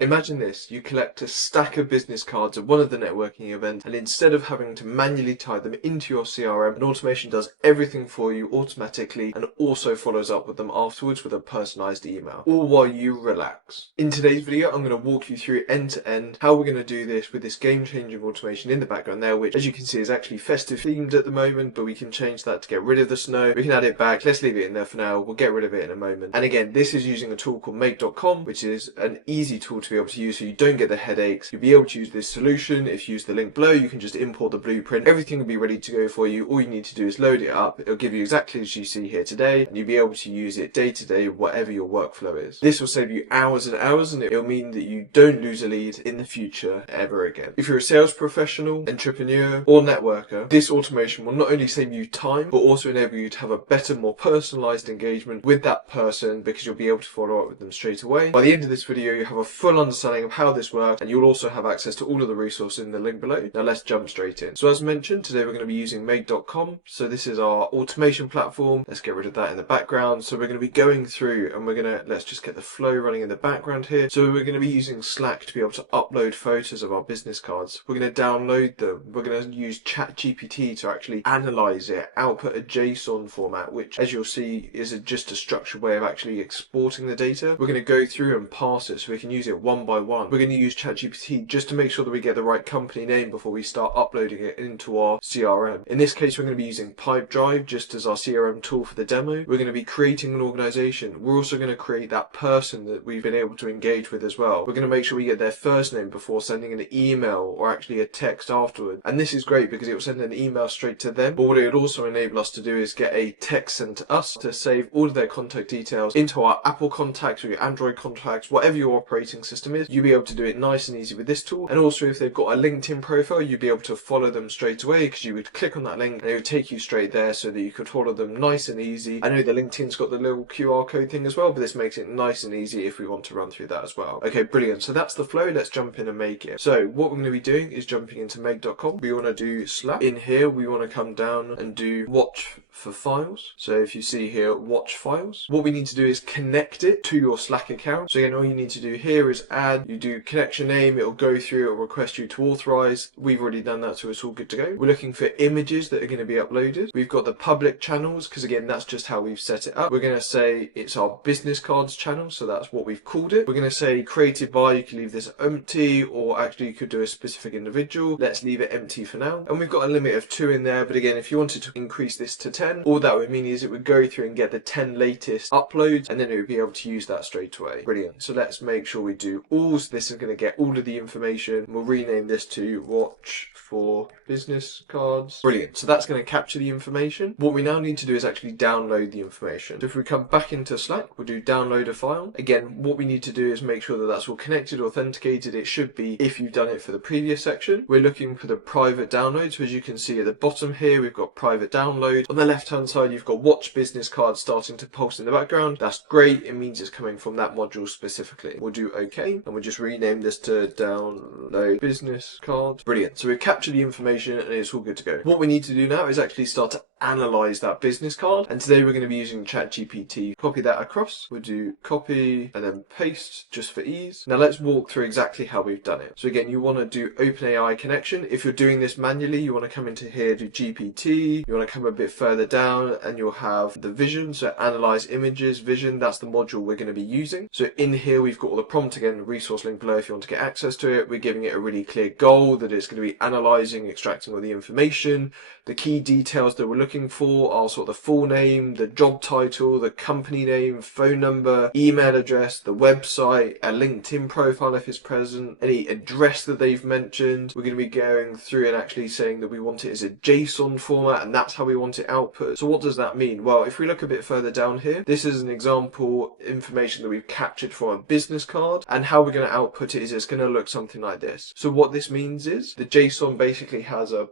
Imagine this, you collect a stack of business cards at one of the networking events, and instead of having to manually type them into your CRM, an automation does everything for you automatically and also follows up with them afterwards with a personalized email, all while you relax. In today's video, I'm going to walk you through end to end how we're going to do this with this game-changing automation in the background there, which as you can see is actually festive themed at the moment, but we can change that to get rid of the snow. We can add it back. Let's leave it in there for now. We'll get rid of it in a moment. And again, this is using a tool called Make.com, which is an easy tool to be able to use so you don't get the headaches. You'll be able to use this solution. If you use the link below, you can just import the blueprint. Everything will be ready to go for you. All you need to do is load it up. It'll give you exactly as you see here today, and you'll be able to use it day to day, whatever your workflow is. This will save you hours and hours, and it'll mean that you don't lose a lead in the future ever again. If you're a sales professional, entrepreneur, or networker, this automation will not only save you time, but also enable you to have a better, more personalized engagement with that person, because you'll be able to follow up with them straight away. By the end of this video, you have a full understanding of how this works, and you'll also have access to all of the resources in the link below. Now let's jump straight in. So as mentioned, today we're going to be using Make.com. So this is our automation platform. Let's get rid of that in the background. So we're going to be going through and let's just get the flow running in the background here. So we're going to be using Slack to be able to upload photos of our business cards. We're going to download them. We're going to use ChatGPT to actually analyze it, output a JSON format, which as you'll see is just a structured way of actually exporting the data. We're going to go through and parse it so we can use it one by one. We're going to use ChatGPT just to make sure that we get the right company name before we start uploading it into our CRM. In this case, we're going to be using Pipedrive just as our CRM tool for the demo. We're going to be creating an organization. We're also going to create that person that we've been able to engage with as well. We're going to make sure we get their first name before sending an email or actually a text afterward. And this is great because it will send an email straight to them. But what it would also enable us to do is get a text sent to us to save all of their contact details into our Apple contacts or your Android contacts, whatever your operating system is. You'll be able to do it nice and easy with this tool. And also if they've got a LinkedIn profile, you'd be able to follow them straight away because you would click on that link and it would take you straight there so that you could follow them nice and easy. I know the LinkedIn's got the little QR code thing as well, but this makes it nice and easy if we want to run through that as well. Okay, brilliant. So that's the flow. Let's jump in and make it. So what we're going to be doing is jumping into Make.com. We want to do Slack. In here, we want to come down and do watch for files. So if you see here, watch files. What we need to do is connect it to your Slack account. So again, all you need to do here is add, you do connection name, it'll go through, it'll request you to authorize. We've already done that, so it's all good to go. We're looking for images that are going to be uploaded. We've got the public channels, because again, that's just how we've set it up. We're going to say it's our business cards channel, so that's what we've called it. We're going to say created by, you can leave this empty, or actually you could do a specific individual. Let's leave it empty for now. And we've got a limit of 2 in there, but again, if you wanted to increase this to 10, all that would mean is it would go through and get the 10 latest uploads, and then it would be able to use that straight away. Brilliant. So let's make sure we do all. So this is going to get all of the information. We'll rename this to watch for business cards. Brilliant. So that's going to capture the information. What we now need to do is actually download the information. So if we come back into Slack, we'll do download a file. Again, what we need to do is make sure that that's all connected, authenticated. It should be if you've done it for the previous section. We're looking for the private download. So as you can see at the bottom here, we've got private download. On the left-hand side, you've got watch business cards starting to pulse in the background. That's great. It means it's coming from that module specifically. We'll do OK, and we'll just rename this to download business cards. Brilliant. So we've captured the information and it's all good to go. What we need to do now is actually start to analyze that business card, and today we're going to be using ChatGPT. Copy that across. We'll do copy and then paste just for ease. Now let's walk through exactly how we've done it. So again, you want to do OpenAI connection. If you're doing this manually, you want to come into here, do GPT. You want to come a bit further down and you'll have the vision. So analyze images, vision. That's the module we're going to be using. So in here, we've got all the prompt, again, resource link below if you want to get access to it. We're giving it a really clear goal that it's going to be analyzing, extracting all the information. The key details that we're looking for are sort of the full name, the job title, the company name, phone number, email address, the website, a LinkedIn profile if it's present, any address that they've mentioned. We're going to be going through and actually saying that we want it as a JSON format, and that's how we want it output. So what does that mean? Well, if we look a bit further down here, this is an example information that we've captured from a business card, and how we're going to output it is it's going to look something like this. So what this means is the JSON basically has a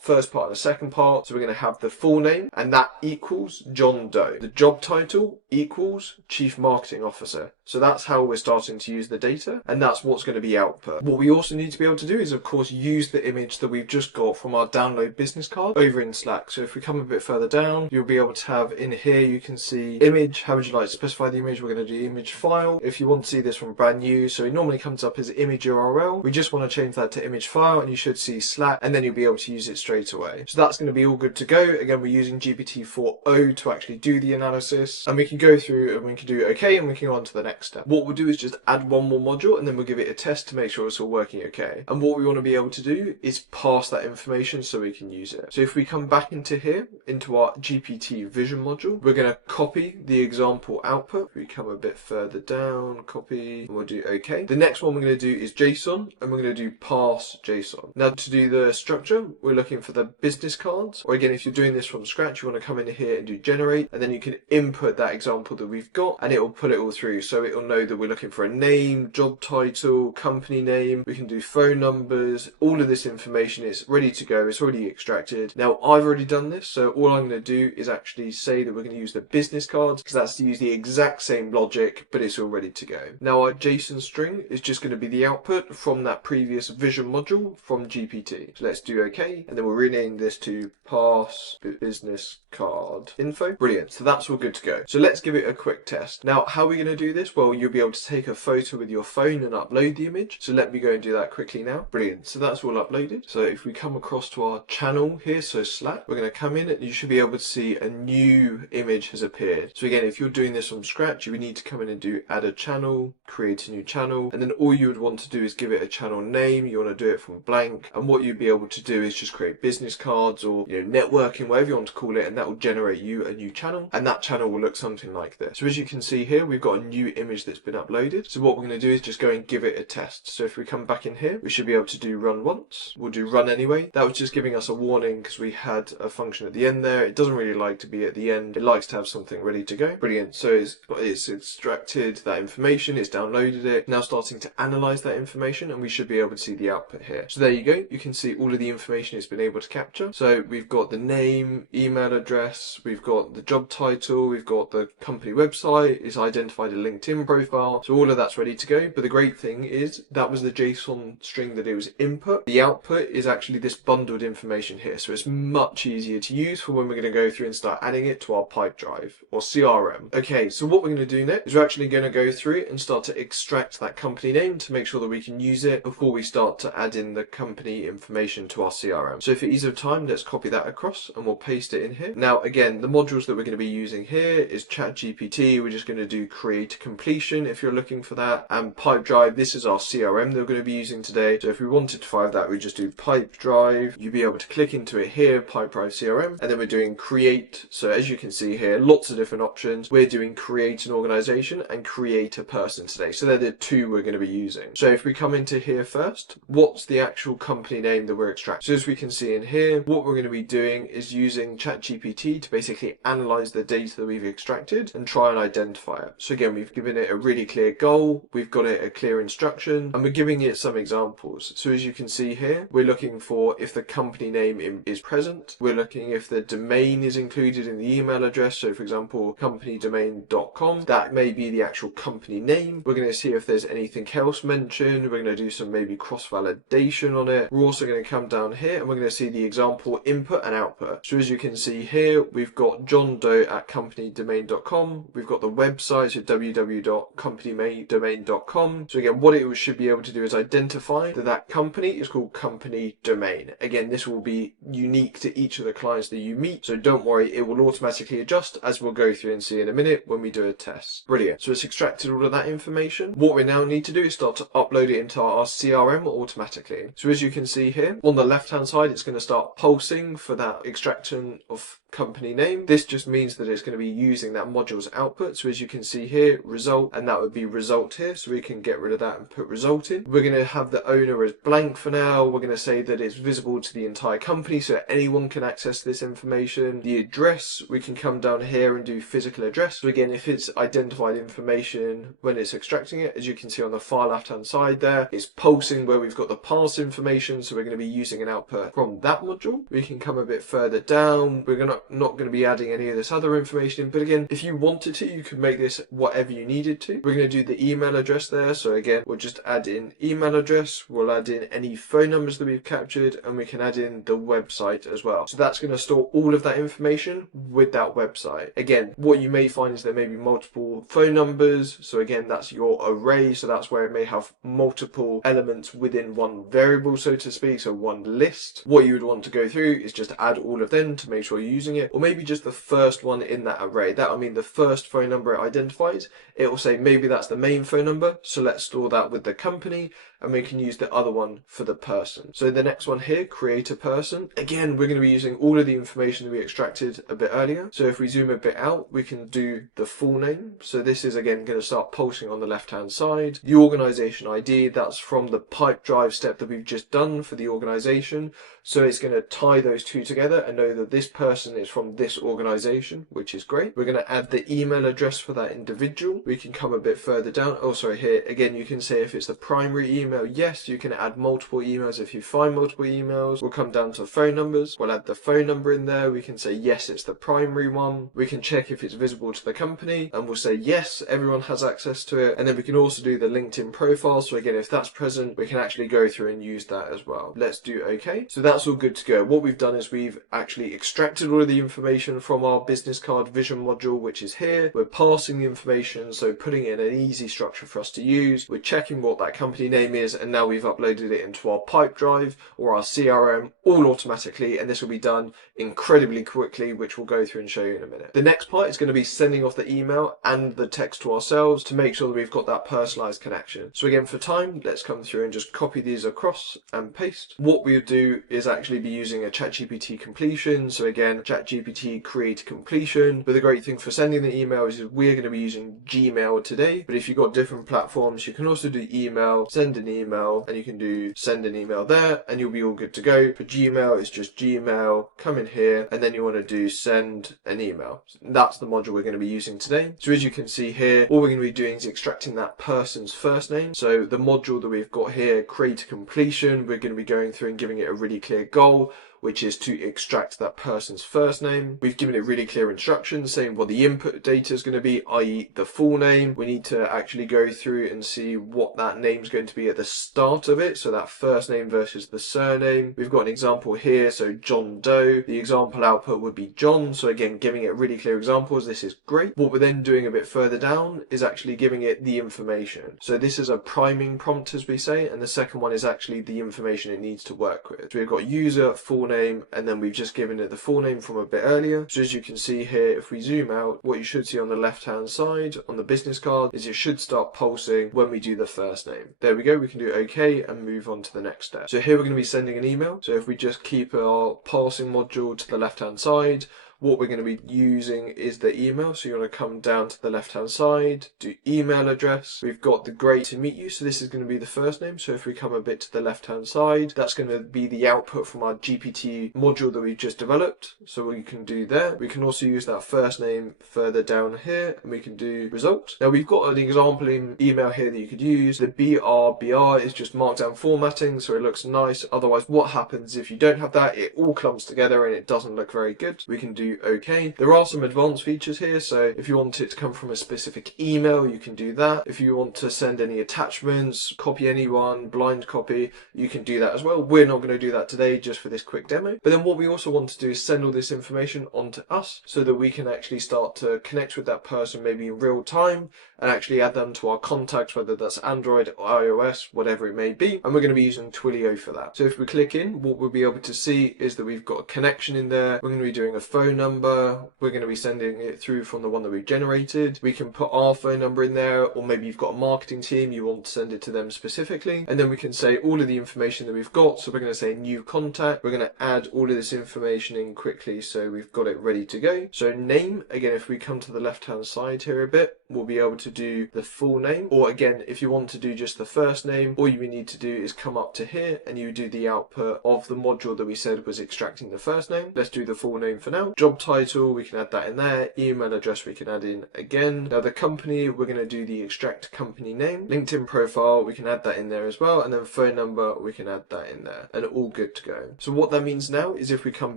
first part and a second part. So we're going to have the full name, and that equals John Doe. The job title equals Chief Marketing Officer. So that's how we're starting to use the data, and that's what's going to be output. What we also need to be able to do is, of course, use the image that we've just got from our download business card over in Slack. So if we come a bit further down, you'll be able to have in here, you can see image. How would you like to specify the image? We're going to do image file. If you want to see this from brand new, so it normally comes up as image URL. We just want to change that to image file, and you should see Slack, and then you'll be able to use it straight away. So that's going to be all good to go. Again, we're using GPT-4o to actually do the analysis, and we can go through and we can do okay, and we can go on to the next step. What we'll do is just add one more module, and then we'll give it a test to make sure it's all working okay. And what we want to be able to do is pass that information so we can use it. So if we come back into here, into our GPT Vision module, we're going to copy the example output. We come a bit further down, copy, and we'll do okay. The next one we're going to do is JSON, and we're going to do parse JSON. Now to do the structure, we're looking for the business cards, or again, if you're doing this from scratch, you want to come in here and do generate, and then you can input that example that we've got, and it will put it all through. So it will know that we're looking for a name, job title, company name. We can do phone numbers. All of this information is ready to go. It's already extracted. Now I've already done this, so all I'm going to do is actually say that we're going to use the business cards, because that's to use the exact same logic, but it's all ready to go. Now our JSON string is just going to be the output from that previous Vision module from GPT. So let's do okay, and then we'll rename this to parse business card info. Brilliant. So that's all good to go. So let's give it a quick test. Now, how are we going to do this? Well, you'll be able to take a photo with your phone and upload the image. So let me go and do that quickly now. Brilliant. So that's all uploaded. So if we come across to our channel here, so Slack, we're going to come in and you should be able to see a new image has appeared. So again, if you're doing this from scratch, you would need to come in and do add a channel, create a new channel, and then all you would want to do is give it a channel name. You want to do it from blank, and what you'd be able to do is just create business cards or networking, whatever you want to call it, and that will generate you a new channel, and that channel will look something like this. So as you can see here, we've got a new image that's been uploaded. So what we're going to do is just go and give it a test. So if we come back in here, we should be able to do run once. We'll do run anyway. That was just giving us a warning because we had a function at the end there. It doesn't really like to be at the end. It likes to have something ready to go. Brilliant. So it's extracted that information, it's downloaded it, now starting to analyze that information, and we should be able to see the output here. So there you go. You can see all of the information it's been able to capture. So we've got the name, email address, we've got the job title, we've got the company website, it's identified a LinkedIn profile. So all of that's ready to go. But the great thing is that was the JSON string that it was input. The output is actually this bundled information here. So it's much easier to use for when we're going to go through and start adding it to our Pipedrive or CRM. Okay, so what we're going to do next is we're actually going to go through and start to extract that company name to make sure that we can use it before we start to add in the company information to our CRM. So for ease of time, let's copy that across and we'll paste it in here. Now again, the modules that we're going to be using here is ChatGPT. We're just going to do create completion if you're looking for that, and Pipedrive. This is our CRM that we're going to be using today. So if we wanted to find that, we just do Pipedrive. You'll be able to click into it here, Pipedrive CRM, and then we're doing create. So as you can see here, lots of different options. We're doing create an organization and create a person today. So they're the two we're going to be using. So if we come into here first, what's the actual company name that we're extracting? So as we can see in here, what we're going to be doing is using ChatGPT to basically analyze the data that we've extracted and try and identify it. So again, we've given it a really clear goal, we've got it a clear instruction, and we're giving it some examples. So as you can see here, we're looking for if the company name is present, we're looking if the domain is included in the email address. So for example, companydomain.com, that may be the actual company name. We're going to see if there's anything else mentioned. We're going to do some maybe cross-validation on it. We're also going to come down here and we're going to see the example input and output. So as you can see here, we've got John Doe at companydomain.com. We've got the website at www.companydomain.com. So again, what it should be able to do is identify that that company is called company domain. Again, this will be unique to each of the clients that you meet. So don't worry, it will automatically adjust as we'll go through and see in a minute when we do a test. Brilliant. So it's extracted all of that information. What we now need to do is start to upload it into our CRM automatically. So as you can see here, on the left-hand side, it's going to start pulsing for that extraction of company name. This just means that it's going to be using that module's output. So as you can see here, result, and that would be result here. So we can get rid of that and put result in. We're going to have the owner as blank for now. We're going to say that it's visible to the entire company so anyone can access this information. The address, we can come down here and do physical address. So again, if it's identified information when it's extracting it, as you can see on the far left-hand side there, it's pulsing where we've got the parse information. So we're going to be using an output from that module. We can come a bit further down. We're not not going to be adding any of this other information in, but again, if you wanted to, you could make this whatever you needed to. We're going to do the email address there. So again, we'll just add in email address, we'll add in any phone numbers that we've captured, and we can add in the website as well. So that's going to store all of that information with that website. Again, what you may find is there may be multiple phone numbers. So again, that's your array. So that's where it may have multiple elements within one variable, so to speak, so one list. What you would want to go through is just add all of them to make sure you're using it, or maybe just the first one in that array. That will mean the first phone number it identifies. It will say maybe that's the main phone number, so let's store that with the company, and we can use the other one for the person. So the next one here, create a person. Again, we're going to be using all of the information that we extracted a bit earlier. So if we zoom a bit out, we can do the full name. So this is again going to start pulsing on the left hand side. The organization ID, that's from the Pipedrive step that we've just done for the organization. So it's going to tie those two together and know that this person is from this organization, which is great. We're going to add the email address for that individual. We can come a bit further down. Oh, sorry, here again, you can say if it's the primary email, yes, you can add multiple emails. If you find multiple emails, we'll come down to phone numbers. We'll add the phone number in there. We can say, yes, it's the primary one. We can check if it's visible to the company, and we'll say, yes, everyone has access to it. And then we can also do the LinkedIn profile. So again, if that's present, we can actually go through and use that as well. Let's do OK. So that's all good to go. What we've done is we've actually extracted all of the information from our business card vision module, which is here. We're passing the information, so putting in an easy structure for us to use. We're checking what that company name is, and now we've uploaded it into our Pipedrive or our CRM all automatically, and this will be done incredibly quickly, which we'll go through and show you in a minute. The next part is going to be sending off the email and the text to ourselves to make sure that we've got that personalized connection. So again, for time, let's come through and just copy these across and paste. What we'll do is actually be using a ChatGPT completion. So again, ChatGPT create completion. But the great thing for sending the email is we're going to be using Gmail today. But if you've got different platforms, you can also do email, send an email, and you can do send an email there, and you'll be all good to go. For Gmail, it's just Gmail, come in here, and then you want to do send an email. That's the module we're going to be using today. So as you can see here, all we're going to be doing is extracting that person's first name. So the module that we've got here, create a completion, we're going to be going through and giving it a really clear goal, which is to extract that person's first name. We've given it really clear instructions saying what the input data is going to be, i.e. the full name. We need to actually go through and see what that name's going to be at the start of it. So that first name versus the surname. We've got an example here. So John Doe, the example output would be John. So again, giving it really clear examples. This is great. What we're then doing a bit further down is actually giving it the information. So this is a priming prompt, as we say, and the second one is actually the information it needs to work with. So we've got user, full name, and then we've just given it the full name from a bit earlier. So as you can see here, if we zoom out, what you should see on the left hand side on the business card is it should start pulsing when we do the first name. There we go. We can do OK and move on to the next step. So here we're going to be sending an email. So if we just keep our parsing module to the left hand side, what we're going to be using is the email. So you want to come down to the left hand side, do email address. We've got the great to meet you. So this is going to be the first name. So if we come a bit to the left hand side, that's going to be the output from our GPT module that we've just developed. So we can do there. We can also use that first name further down here, and we can do result. Now we've got an example in email here that you could use. The BR is just markdown formatting, so it looks nice. Otherwise, what happens if you don't have that? It all clumps together and it doesn't look very good. We can do OK. There are some advanced features here, so if you want it to come from a specific email, you can do that. If you want to send any attachments, copy anyone, blind copy, you can do that as well. We're not going to do that today, just for this quick demo. But then what we also want to do is send all this information onto us so that we can actually start to connect with that person maybe in real time and actually add them to our contacts, whether that's Android or iOS, whatever it may be. And we're going to be using Twilio for that. So if we click in, what we'll be able to see is that we've got a connection in there. We're going to be doing a phone number. We're going to be sending it through from the one that we've generated. We can put our phone number in there, or maybe you've got a marketing team, you want to send it to them specifically. And then we can say all of the information that we've got. So we're going to say new contact. We're going to add all of this information in quickly so we've got it ready to go. So name, again, if we come to the left hand side here a bit, we'll be able to do the full name. Or again, if you want to do just the first name, all you need to do is come up to here and you do the output of the module that we said was extracting the first name. Let's do the full name for now. Job job title, we can add that in there. Email address we can add in again. Now the company, we're going to do the extract company name. LinkedIn profile, we can add that in there as well. And then phone number, we can add that in there. And all good to go. So what that means now is if we come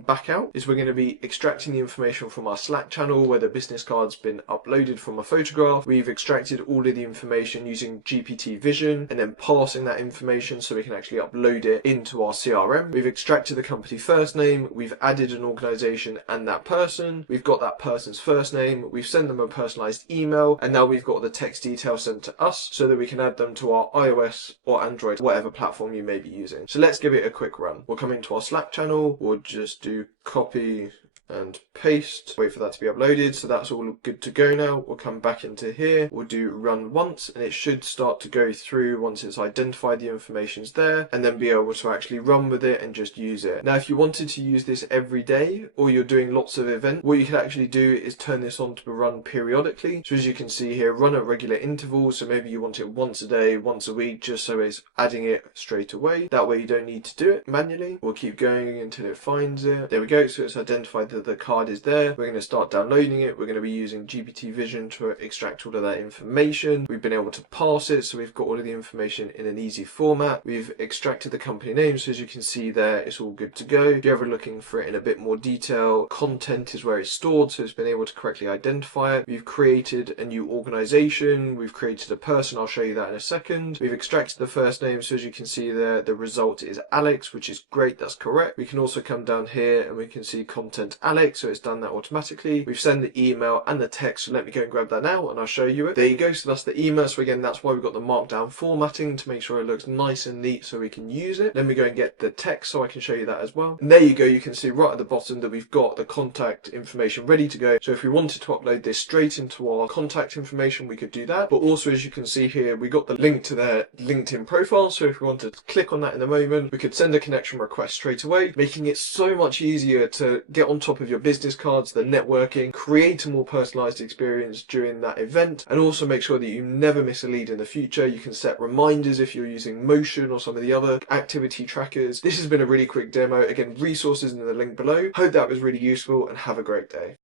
back out, is we're going to be extracting the information from our Slack channel where the business card's been uploaded from a photograph. We've extracted all of the information using GPT Vision and then passing that information so we can actually upload it into our CRM. We've extracted the company first name, we've added an organization and that person, we've got that person's first name, we've sent them a personalized email, and now we've got the text details sent to us so that we can add them to our iOS or Android, whatever platform you may be using. So let's give it a quick run. We'll come into our Slack channel, we'll just do copy and paste, wait for that to be uploaded. So that's all good to go now. We'll come back into here, we'll do run once, and it should start to go through once it's identified the information's there, and then be able to actually run with it and just use it. Now if you wanted to use this every day, or you're doing lots of events, what you can actually do is turn this on to run periodically. So as you can see here, run at regular intervals, so maybe you want it once a day, once a week, just so it's adding it straight away. That way you don't need to do it manually. We'll keep going until it finds it. There we go, so it's identified that the card is there. We're going to start downloading it. We're going to be using GPT Vision to extract all of that information. We've been able to parse it, so we've got all of the information in an easy format. We've extracted the company name, so as you can see there, it's all good to go. If you're ever looking for it in a bit more detail, content is where it's stored, so it's been able to correctly identify it. We've created a new organization. We've created a person. I'll show you that in a second. We've extracted the first name, so as you can see there, the result is Alex, which is great. That's correct. We can also come down here and we can see content Alex, so it's done that automatically. We've sent the email and the text, so let me go and grab that now and I'll show you it. There you go, so that's the email. So again, that's why we've got the markdown formatting to make sure it looks nice and neat so we can use it. Then we go and get the text so I can show you that as well. And there you go, you can see right at the bottom that we've got the contact information ready to go. So if we wanted to upload this straight into our contact information, we could do that. But also, as you can see here, we got the link to their LinkedIn profile. So if we wanted to click on that in a moment, we could send a connection request straight away, making it so much easier to get on top of your business cards, the networking, create a more personalized experience during that event, and also make sure that you never miss a lead in the future. You can set reminders if you're using Motion or some of the other activity trackers. This has been a really quick demo. Again, resources in the link below. Hope that was really useful and have a great day.